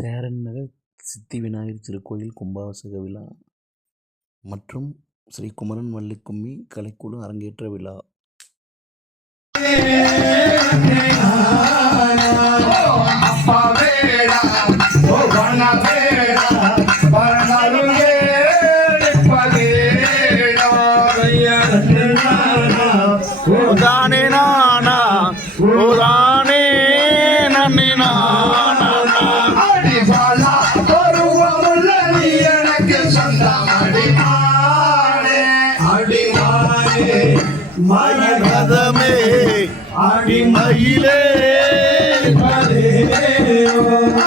சேரன் நகர் சித்தி விநாயகர் திருக்கோயில் கும்பாபிஷேக விழா மற்றும் ஸ்ரீ குமரன் வள்ளி கும்மி கலைக்குழு அரங்கேற்ற விழா. தானே நானா ஓதானே நன்னே நானா அடிபாலா பருவமுள்ள நீ எனக்கு சொந்தம் அடிமானே அடிமானே மயகதமே அடிமயிலே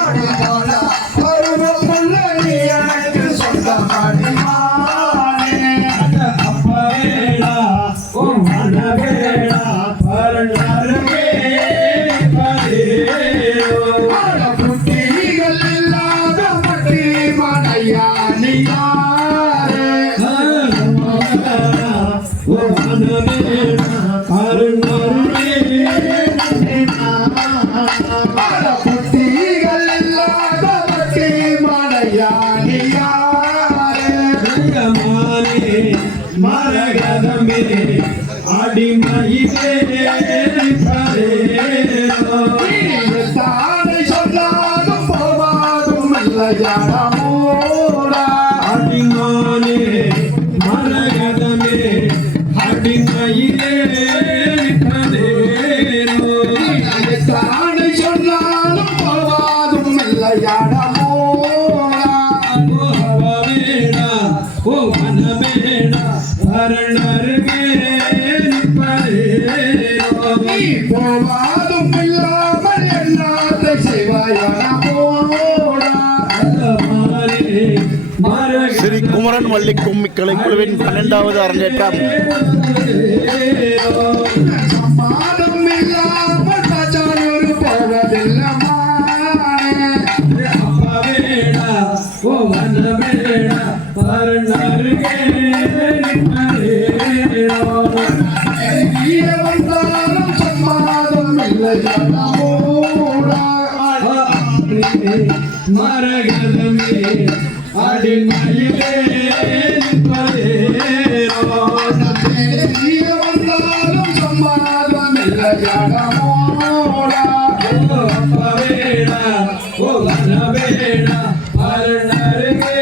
அடிபாலா பருவமுள்ள நீ எனக்கு சொந்தம் அடிமானே அப்பவேடா ஓ மனவேடா பரநாரமே புத்திகள் இல்லாத பட்டி மனையா நீயாரே ஓ மனவேடா பரநாரமே புத்திகள் இல்லாத பட்டி மனையா நீயாரே மரகதமே அடிமயிலே தானை சொன்னாலும் போவாதும் இல்லையாடமோடா அடிமானே மரகதமே அடிமயிலே தானை சொன்னாலும் போவாதும் இல்லையாடமோடா வேடா ஓ மனவேடா பரணருகே நீ போவாதும் இல்லாமல் என்னாத்தை செய்வாயாடமோடா ஸ்ரீ குமரன் வள்ளி கும்மி கலைக்குழுவின் 12வது அரங்கேற்றம். சம்மானம் இல்லாமல் பச்சானூர் போவதில்லமானே வேடா ஓ மனவேடா பரணருகே வந்தாலும் சம்மானம் இல்லையாடமோடா மரகதமே அடிமயிலே வந்தாலும் சம்மானம் இல்லையாடமோடா வேடா ஓ மனவேடா பரணருகே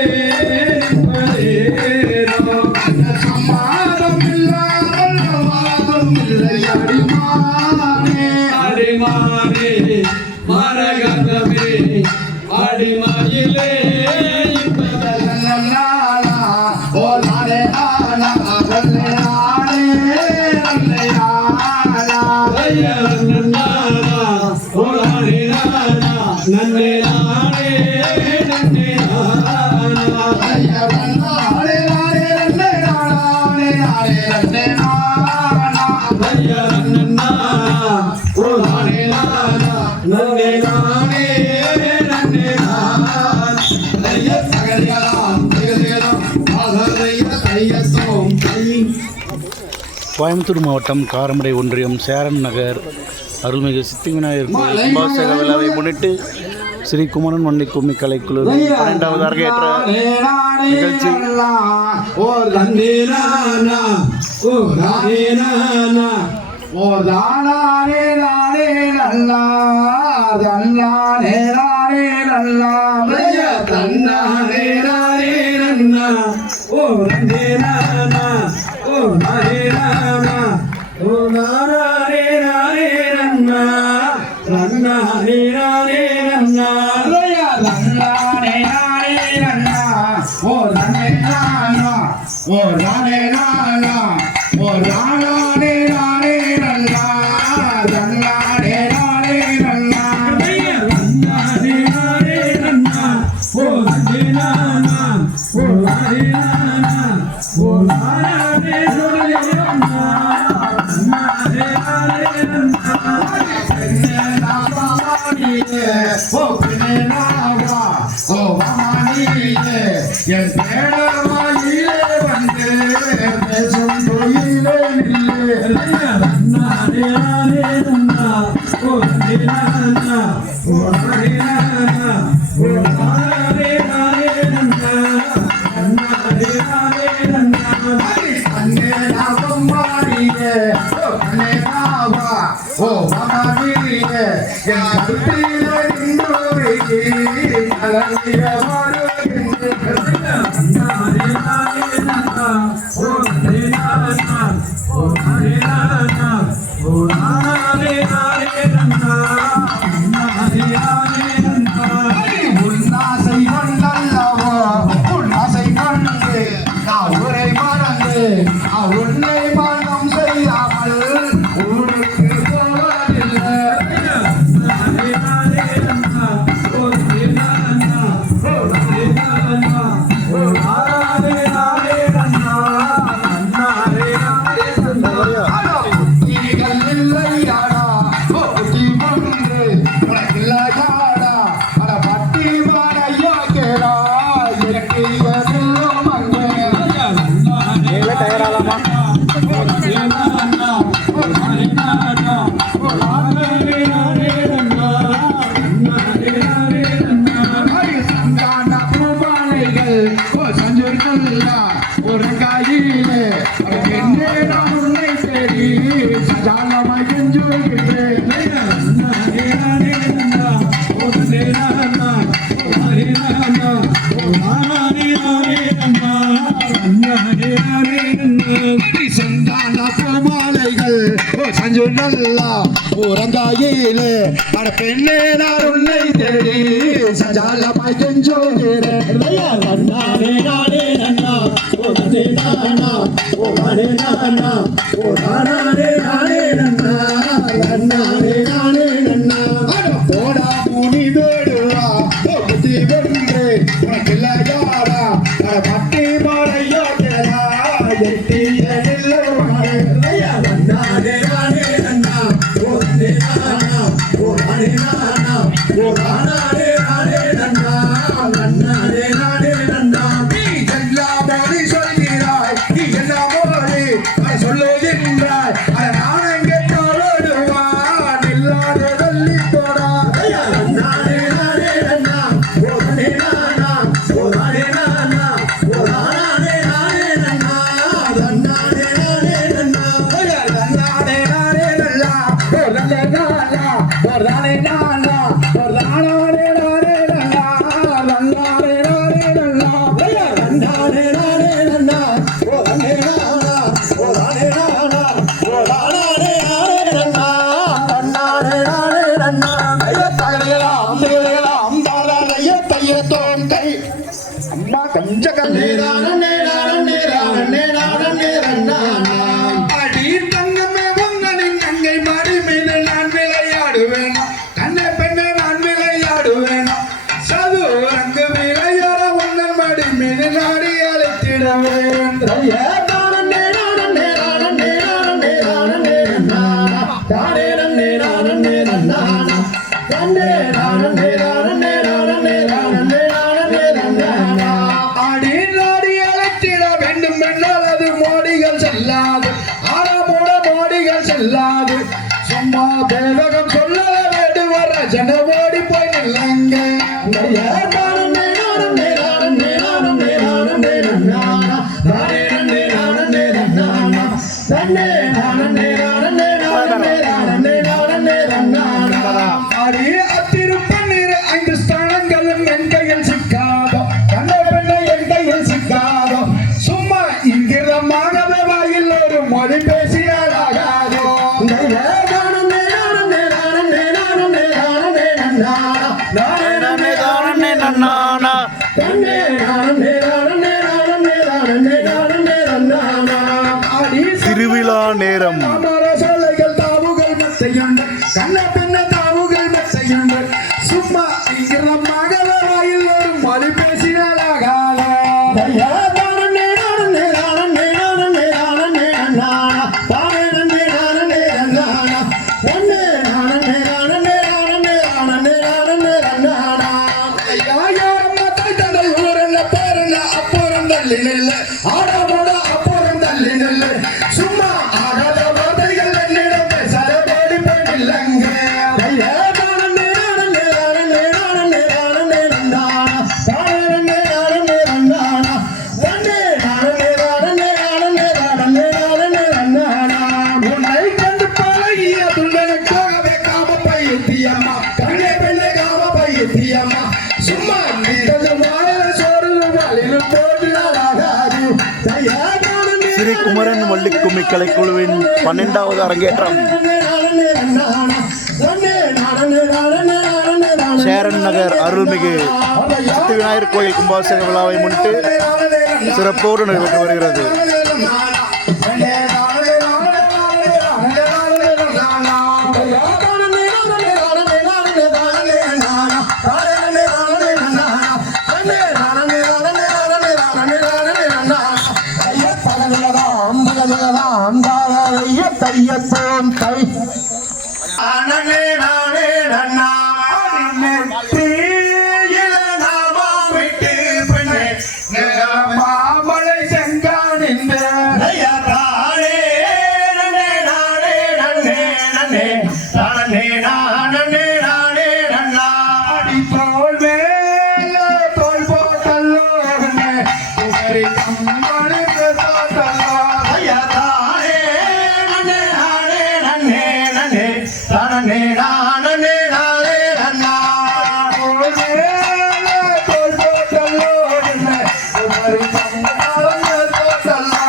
சம்மானம் இல்லாமல் வாதம் இல்லையாடிமானே அடிமானே மரகதமே அடிமயிலே நானா ஓ நானே நானா நல்லே நானே நல்லே நானா நன்னே நானே நன்னே நானா ஐயா நானே நானே நல்லே நானே நானே நல்லே நானா ஐயா நன்னா ஓ நானே நானா நன்னே நானே நன்னே நானா ஐயா சகரிகலாம் திகதிகலாம் ஆதரைய தையசோம் தை கோயம்புத்தூர் மாவட்டம் காரமடை ஒன்றியம் சேரன் நகர் அருள்மிகு சித்தி விநாயகர் கோயில் கும்பாபிஷேக விழாவை முன்னிட்டு ஸ்ரீ குமரன் வள்ளி கும்மி கலைக்குழு 12வது அரங்கேற்ற நிகழ்ச்சி. ஓ நன்னே நானா ஓ நானே நானா ஓ தானே நானே நல்லா தன்னானே நானே நல்லா ஐயா தன்னானே நானே நன்னா ஓ நன்னே நானா ஓ நானே நானா ஓ நானே நானே நன்னா நன்னானே நானே நன்னா ஐயா தன்னானே நானே நன்னா ஓ நன்னே நானா ஓ நானே நானா ஓ நானே நானே நன்னா தன்னானே நானே நன்னா ஐயா நன்னானே நானே நன்னா ஓ நன்னே நானா ஓ நானே நானா ஓ நானே நானே நன்னா உன்னாசை கொண்டல்லவோ உன்னாசை கொண்டு நான் உரை மறந்து உன்னை மனம் செய்யாமல் ஊருக்கு போவதில்லை. புத்திகள் இல்லையாடா புத்தி கொண்டு உனக்கு இல்லையாடா அட பட்டி வாழையா கேடா எனக்கு எதிலும் அங்கே தயாராகலாமா? சங்கான பூபாலைகள் சஞ்சுரிக்கல்லா ஒரு கையிலே என்னே நான் உன்னை தேடி சஜாலமாய் கெஞ்சுகின்றேன். சந்தான பூமாலைகள் சஞ்சு நல்லா ஊரங்காயிலே அட பெண்ணே நான் உன்னை தேடி சஜாலமாய் கெஞ்சுகிறேன். போடா முனி வேடுவா புத்தி வென்று உனக்கு இல்லையாடா அட பட்டி மாலையா கேடா எட்டி எதிலே சொல்கிறாய் நீ என்ன மொழி சொல்லுகின்றாய் நான் கேட்டாடுவான் இல்லாத தள்ளி போடா. அம்மா கஞ்ச அடி தங்கமே உங்களின் நங்கை மாறி மீது நான் விளையாடுவேன் கண்ணை பெண்ணை நான் விளையாடுவேன் சதுரங்கு விளையாட உங்கள் மடி மீது நாடி அழைத்திடுவேன். அடி நாடி அழைத்திட வேண்டும் என்றால் அது மோடிகள் செல்லாது ஆறாமோட மோடிகள் செல்லாது சும்மா தேவகம் சொல்ல வேண்டுவர ஜன ஓடி போய் நில்லங்க. அடி அத்திருப்பண்ணீர் 5 ஸ்தானங்களும் என் கையில் சிக்காதோ கண்ணை பெண்ணை என் கையில் சிக்காதோ சும்மா இங்கிரமாகவே வாயில் ஒரு மொழி பேசினால் ஆகாதோ. திருவிழா நேரம். சோலைகள் தாவுகள் மத்தையுண்டு கண்ணை பெண்ணை தாவுகள் மத்தையுண்டு சும்மா இங்கிரமாகவே வாயில் ஒரு மொழி பேசினால் ஆகாதோ. ஆடாமோட அப்புறம் தள்ளி நெல்லு சும்மா ஆகாத வார்த்தைகள் என்னிடம் பேசாத போடி போயிடலங்க. உன்னை கண்டு பழகிய துள்ளனுக்காகவே காம பையத்தியம்மா கண்ணே பெண்ணே காம பையத்தியம்மா சும்மா நின்றது மாநில சோறு வழியில் போடுறாரு ஸ்ரீ குமரன் வள்ளி கும்மி கலைக்குழுவின் 12வது அரங்கேற்றம் சேரன் நகர் அருள்மிகு சித்தி விநாயகர் கோயில் கும்பாபிஷேக விழாவை முன்னிட்டு சிறப்போடு நடைபெற்று வருகிறது. மாமலை செங்கான் தோல் மேல தோல் போட்டல்லோ குமரி கம்மனுக்கு தோட்டல்லோ தோல் மேல தோல் போட்டல்லோ குமரி கம்மனுக்கு தோட்டல்லோ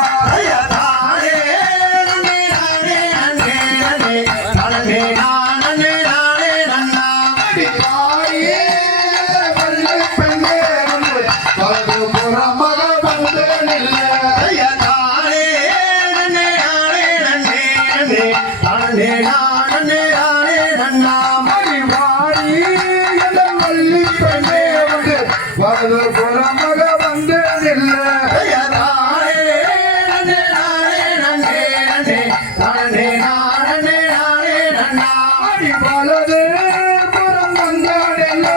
புறமக வந்து பலது புறம் வந்தாடெல்லோ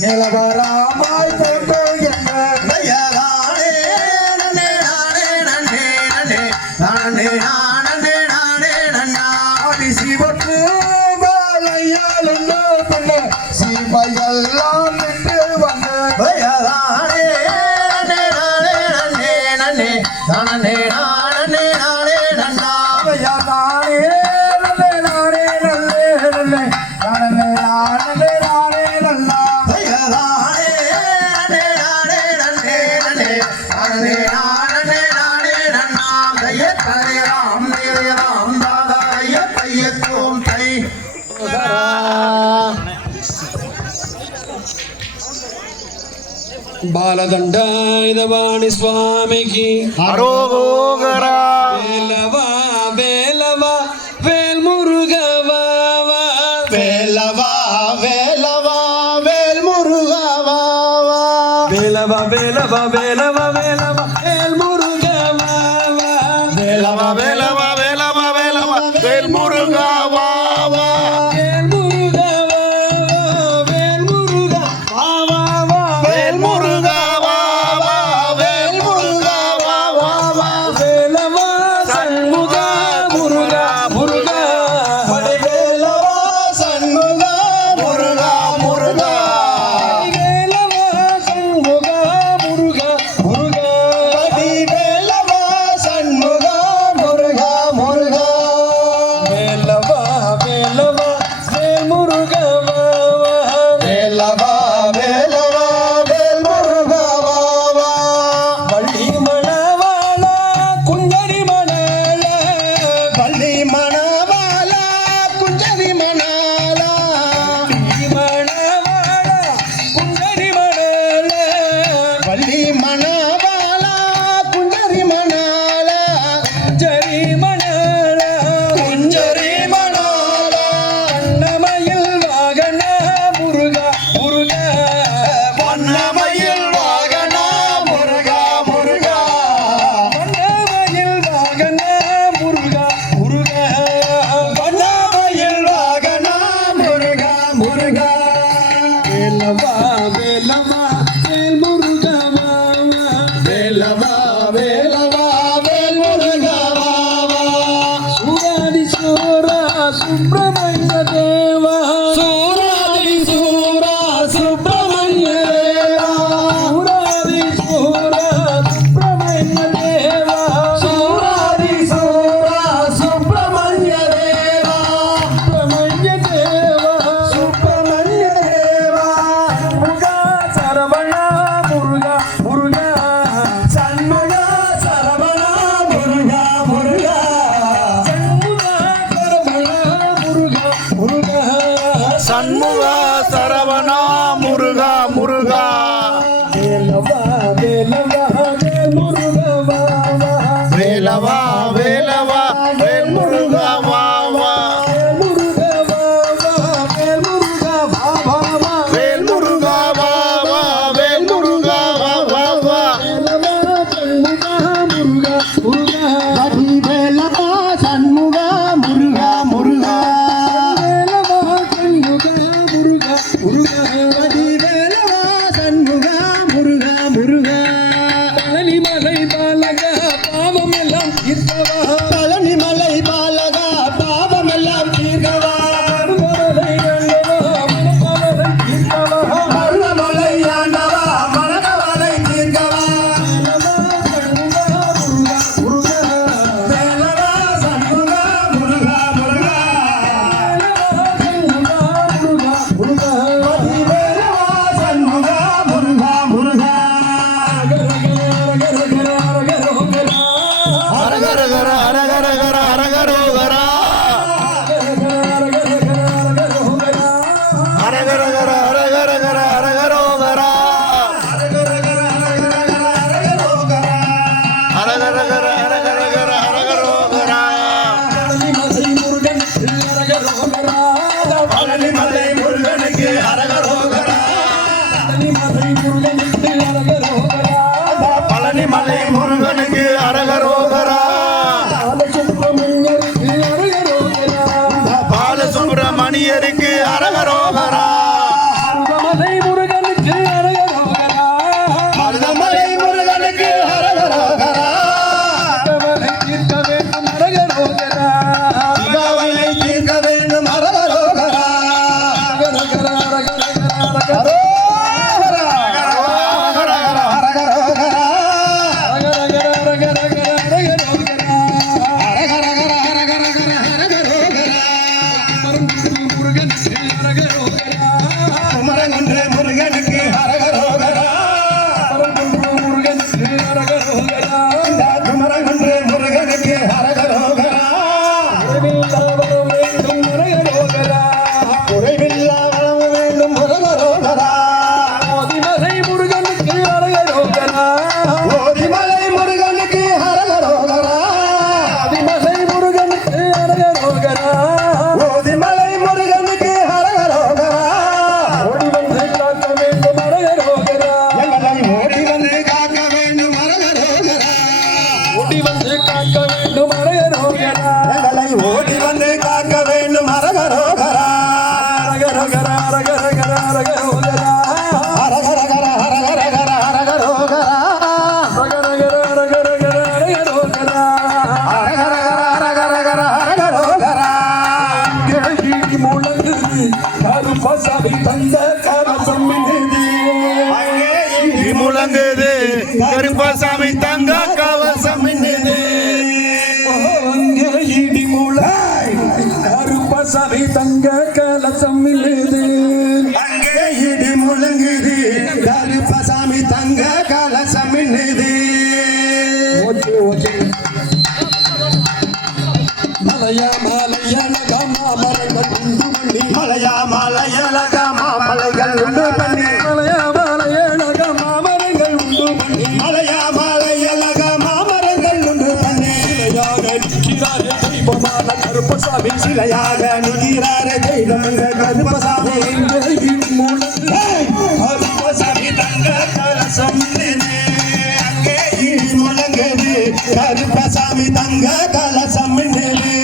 நிலவராமாய் சிவப்பு வாழையாலுள்ளோ பண்ண சீமையெல்லாம் விட்டு வந்து బాలదండాయుధవాణి స్వామికి அரோகரா వేలవా వేలవా వేల్మురుగవా வேலவா வேலவா வேல் முருகவா వేలవా వేలవా వేలవా వేలవా వేల్మురుగవా வேலவா வேலவா வேலவா வேலவா வேல் முருகவா முருகா வடிவேலவா சண்முகா முருகா முருகா வேலவா சண்முகா முருகா முருகா வடிவேலவா சண்முகா முருகா முருகா பழனிமலை பாலகா பாவம் எல்லாம் தீர்த்தவா பழனிமலை பாலகா பாவமெல்லாம் தீர்க்கவா மருமலை ஆண்டவா மனமலை தீர்த்தவா மருமலை ஆண்டவா மனகவலை தீர்க்கவா வேலவா சண்முகா முருகா முருகா வடிவேலவா சண்முகா முருகா முருகா அரகரகர அரகரகர அரகரோகரா அரகரகர அரகரகர அரகரோகரா அரகரகர அரகரகர அரகரோகரா பழனிமலை முருகனுக்கு அரகரோகரா பழனிமலை முருகனுக்கு அரகரோகரா பாலசுப்ரமணியருக்கு அரகரோகரா மருதமலை முருகனுக்கு அரகரோகரா சிகாவலை தீர்க்க வேண்டும் அரகரோகரா குமரகுன்ற முருகனுக்கு அரகரோகரா குமரகுன்ற முருகனுக்கு அரகரோகரா குறைவில்லா வளம் வேண்டும் அரகரோகரா ஓதிமலை முருகனுக்கு அரகரோகரா ஓதிமலை முருகனுக்கு அரகரோகரா எங்களை ஓடி வந்து காக்க வேண்டும் அரகரோகரா எங்களை ஓடி வந்து காக்க வேண்டும் அரகரோகரா அரகரகர அரகரகர அரகரோகரா அரகரகர அரகரகர அரகரோகரா முழங்குது கருப்பசாமி தங்க கவசம் மின்னுது கருப்பசாமி தங்க கலசம் இல்லது அங்கே இடி முழங்குது கருப்பசாமி தங்க கலசம் மின்னுது மலையா மலையழகா மாமரங்கள் உண்டு பண்ணி மலையா மலையழகா மாமலைகள் உண்டு பண்ணி மலையா மலையழகா மாமரங்கள் உண்டு பண்ணி மலையா மலையழகா மாமரங்கள் உண்டு பண்ணி சிலையாக நிற்கிறாரே தெய்வம் சிலையாக நிற்கிறாரே தெய்வம் கருப்பசாமி கருப்பசாமி தங்க கலசம் அங்கே இடி முழங்குது கருப்பசாமி தங்க கலசம் மின்னுது